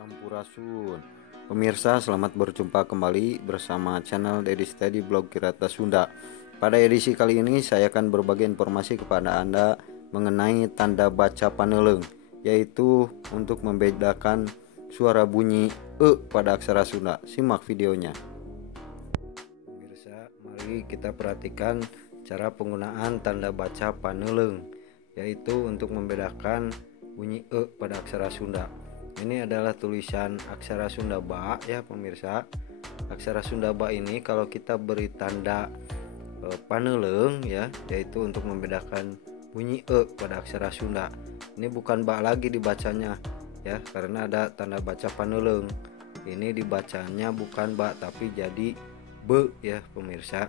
Sampurasun. Pemirsa, selamat berjumpa kembali bersama channel Dedi Study Blog Kirata Sunda. Pada edisi kali ini saya akan berbagi informasi kepada Anda mengenai tanda baca Paneleng, yaitu untuk membedakan suara bunyi e pada aksara Sunda. Simak videonya. Pemirsa, mari kita perhatikan cara penggunaan tanda baca Paneleng, yaitu untuk membedakan bunyi e pada aksara Sunda. Ini adalah tulisan aksara Sunda Ba ya pemirsa. Aksara Sunda Ba ini kalau kita beri tanda Paneleng ya, yaitu untuk membedakan bunyi e pada aksara Sunda. Ini bukan ba lagi dibacanya ya, karena ada tanda baca Paneleng. Ini dibacanya bukan ba tapi jadi be ya pemirsa.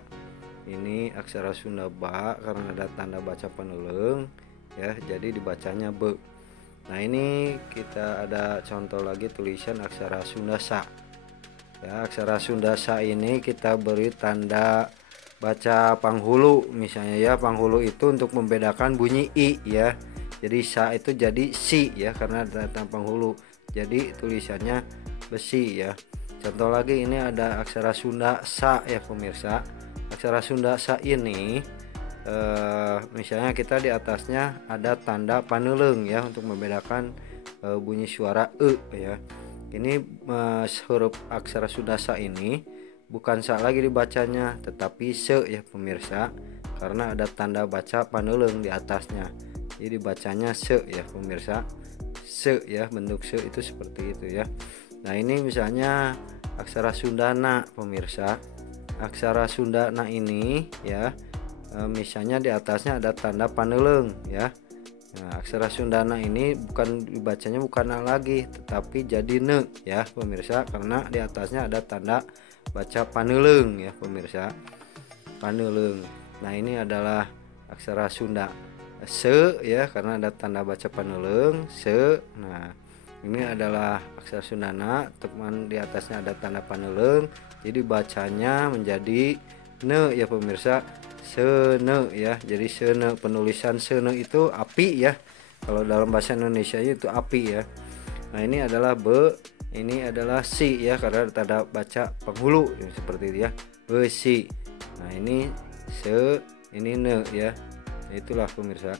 Ini aksara Sunda Ba karena ada tanda baca Paneleng ya, jadi dibacanya be. Nah, ini kita ada contoh lagi tulisan aksara Sunda Sa. Ya, aksara Sunda Sa ini kita beri tanda baca panghulu misalnya ya. Panghulu itu untuk membedakan bunyi i ya. Jadi sa itu jadi si ya karena ada tanda panghulu. Jadi tulisannya besi ya. Contoh lagi ini ada aksara Sunda Sa ya pemirsa. Aksara Sunda Sa ini misalnya kita di atasnya ada tanda Paneleng ya untuk membedakan bunyi suara e ya. Ini huruf aksara Sunda Sa ini bukan sa lagi dibacanya tetapi se ya pemirsa, karena ada tanda baca Paneleng di atasnya. Jadi dibacanya se ya pemirsa. Se ya, bentuk se itu seperti itu ya. Nah, ini misalnya aksara Sundana pemirsa. Aksara Sundana ini ya, misalnya di atasnya ada tanda Paneleng ya. Nah, aksara Sundana ini bukan dibacanya bukan na lagi tetapi jadi ne ya pemirsa, karena di atasnya ada tanda baca Paneleng ya pemirsa. Paneleng. Nah, ini adalah aksara Sunda se ya karena ada tanda baca Paneleng se. Nah, ini adalah aksara Sundana, teman di atasnya ada tanda Paneleng, jadi bacanya menjadi ne ya pemirsa. Sene ya, jadi sene, penulisan sene itu api ya, kalau dalam bahasa Indonesia itu api ya. Nah, ini adalah be, ini adalah si ya karena tanda baca penghulu ya, seperti itu ya, besi. Nah, ini se, ini ne ya. Itulah pemirsa.